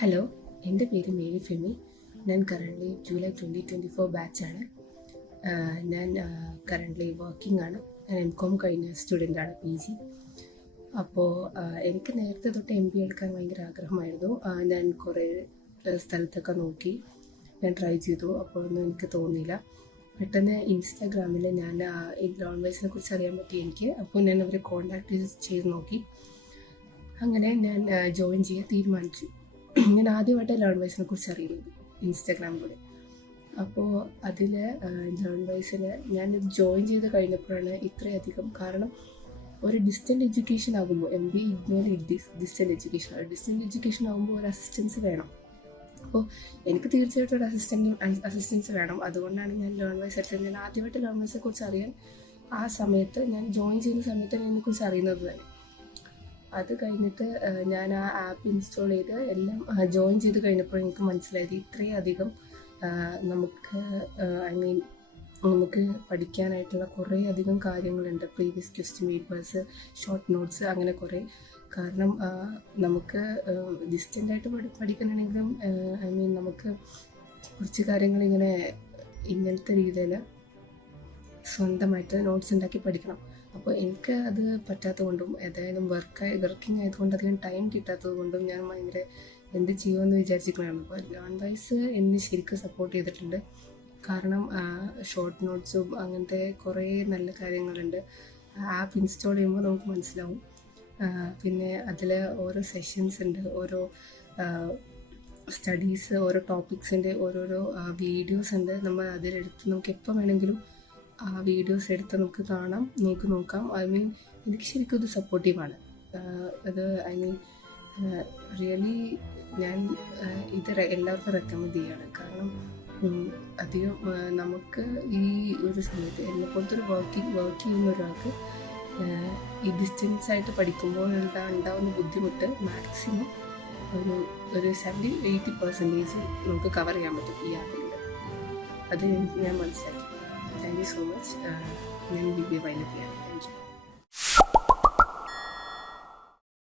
Hello എന്റെ പേര് Mary Femi ഞാൻ currently July twenty twenty four ബാച്ചാണ് ഞാൻ കറന്റ്ലി വർക്കിംഗ് ആണ്. ഞാൻ എം കോം കഴിഞ്ഞ സ്റ്റുഡന്റാണ് പി ജി അപ്പോൾ എനിക്ക് നേരത്തെ തൊട്ട് എം ബി എടുക്കാൻ ഭയങ്കര ആഗ്രഹമായിരുന്നു. ഞാൻ കുറേ സ്ഥലത്തൊക്കെ നോക്കി. ഞാൻ ട്രൈ ചെയ്തു അപ്പോൾ ഒന്നും എനിക്ക് തോന്നിയില്ല. പെട്ടെന്ന് ഇൻസ്റ്റാഗ്രാമിൽ ഞാൻ ഗ്രൗണ്ട് വൈസിനെ കുറിച്ച് അറിയാൻ പറ്റി എനിക്ക്. അപ്പോൾ ഞാൻ അവരെ കോൺടാക്ട് ചെയ്ത് നോക്കി. അങ്ങനെ ഞാൻ ജോയിൻ ചെയ്യാൻ തീരുമാനിച്ചു. ഞാൻ ആദ്യമായിട്ട് ലേൺ വൈസിനെ കുറിച്ച് അറിയുന്നത് ഇൻസ്റ്റാഗ്രാം ഇൻസ്റ്റാഗ്രാമിലൂടെ അപ്പോൾ അതിൽ ലേൺ വൈസിന് ഞാനിത് ജോയിൻ ചെയ്ത് കഴിഞ്ഞപ്പോഴാണ് ഇത്രയധികം കാരണം ഒരു ഡിസ്റ്റന്റ് എഡ്യൂക്കേഷൻ ആകുമ്പോൾ എം ബി ഇഗ്നോർ ഡിസ്റ്റന്റ് എഡ്യൂക്കേഷൻ ഡിസ്റ്റന്റ് എഡ്യൂക്കേഷൻ ആകുമ്പോൾ ഒരു അസിസ്റ്റൻസ് വേണം. അപ്പോൾ എനിക്ക് തീർച്ചയായിട്ടും ഒരു അസിസ്റ്റന്റ് അസിസ്റ്റൻസ് വേണം. അതുകൊണ്ടാണ് ഞാൻ ലേൺ വൈസ് എടുത്തത്. ഞാൻ ആദ്യമായിട്ട് ലേൺ വൈസിനെ കുറിച്ച് അറിയാൻ ആ സമയത്ത് ഞാൻ ജോയിൻ ചെയ്യുന്ന സമയത്ത് എന്നെ കുറിച്ച് അറിയുന്നത് തന്നെ. അത് കഴിഞ്ഞിട്ട് ഞാൻ ആ ആപ്പ് ഇൻസ്റ്റാൾ ചെയ്ത് എല്ലാം ജോയിൻ ചെയ്ത് കഴിഞ്ഞപ്പോൾ എനിക്ക് മനസ്സിലായത് ഇത്രയും അധികം ആ, നമുക്ക് ഐ മീൻ നമുക്ക് പഠിക്കാനായിട്ടുള്ള കുറേ അധികം കാര്യങ്ങളുണ്ട്. Previous question papers short notes അങ്ങനെ കുറേ. കാരണം നമുക്ക് ഡിസ്റ്റന്റായിട്ട് പഠി പഠിക്കണമെങ്കിലും ഐ മീൻ നമുക്ക് കുറച്ച് കാര്യങ്ങൾ ഇങ്ങനെ ഇങ്ങനത്തെ രീതിയിൽ സ്വന്തമായിട്ട് നോട്ട്സ് ഉണ്ടാക്കി പഠിക്കണം. അപ്പോൾ എനിക്ക് അത് പറ്റാത്തത് കൊണ്ടും ഏതായാലും വർക്കായി വർക്കിംഗ് ആയതുകൊണ്ട് അധികം ടൈം കിട്ടാത്തത് കൊണ്ടും ഞാൻ ഭയങ്കര എന്ത് ചെയ്യുമെന്ന് വിചാരിച്ചിരിക്കുകയാണ് അപ്പോൾ ലോൺ വൈസ് എന്നെ ശരിക്കും സപ്പോർട്ട് ചെയ്തിട്ടുണ്ട്. കാരണം ഷോർട്ട് നോട്ട്സും അങ്ങനത്തെ കുറേ നല്ല കാര്യങ്ങളുണ്ട്. ആപ്പ് ഇൻസ്റ്റാൾ ചെയ്യുമ്പോൾ നമുക്ക് മനസ്സിലാവും. പിന്നെ അതിൽ ഓരോ സെഷൻസ് ഉണ്ട് ഓരോ സ്റ്റഡീസ് ഓരോ ടോപ്പിക്സിന്റെ ഓരോരോ വീഡിയോസ് ഉണ്ട്. നമ്മൾ അതിലെടുത്ത് നമുക്ക് എപ്പോൾ വേണമെങ്കിലും വീഡിയോസ് എടുത്ത് നമുക്ക് കാണാം നമുക്ക് നോക്കാം. ഐ മീൻ എനിക്ക് ശരിക്കും ഇത് സപ്പോർട്ടീവാണ് അത് ഐ മീൻ റിയലി ഞാൻ ഇത് എല്ലാവർക്കും റെക്കമെൻഡ് ചെയ്യാണ്. കാരണം അധികം നമുക്ക് ഈ ഒരു സമയത്ത് എന്നെ പോലത്തെ ഒരു വർക്കിംഗ് വർക്ക് ചെയ്യുന്ന ഒരാൾക്ക് ഈ ഡിസ്റ്റൻസ് ആയിട്ട് പഠിക്കുമ്പോൾ ഉണ്ടാ ഉണ്ടാവുന്ന ബുദ്ധിമുട്ട് മാക്സിമം ഒരു ഒരു സെവന്റി എയ്റ്റി പെർസെന്റേജ് നമുക്ക് കവർ ചെയ്യാൻ പറ്റും ഈ ആപ്പിലൂടെ അത് ഞാൻ മനസ്സിലാക്കി. താങ്ക് യു സോ മച്ച് ഞാൻ ദിവ്യ വൈലപ്പിയാണ് താങ്ക് യു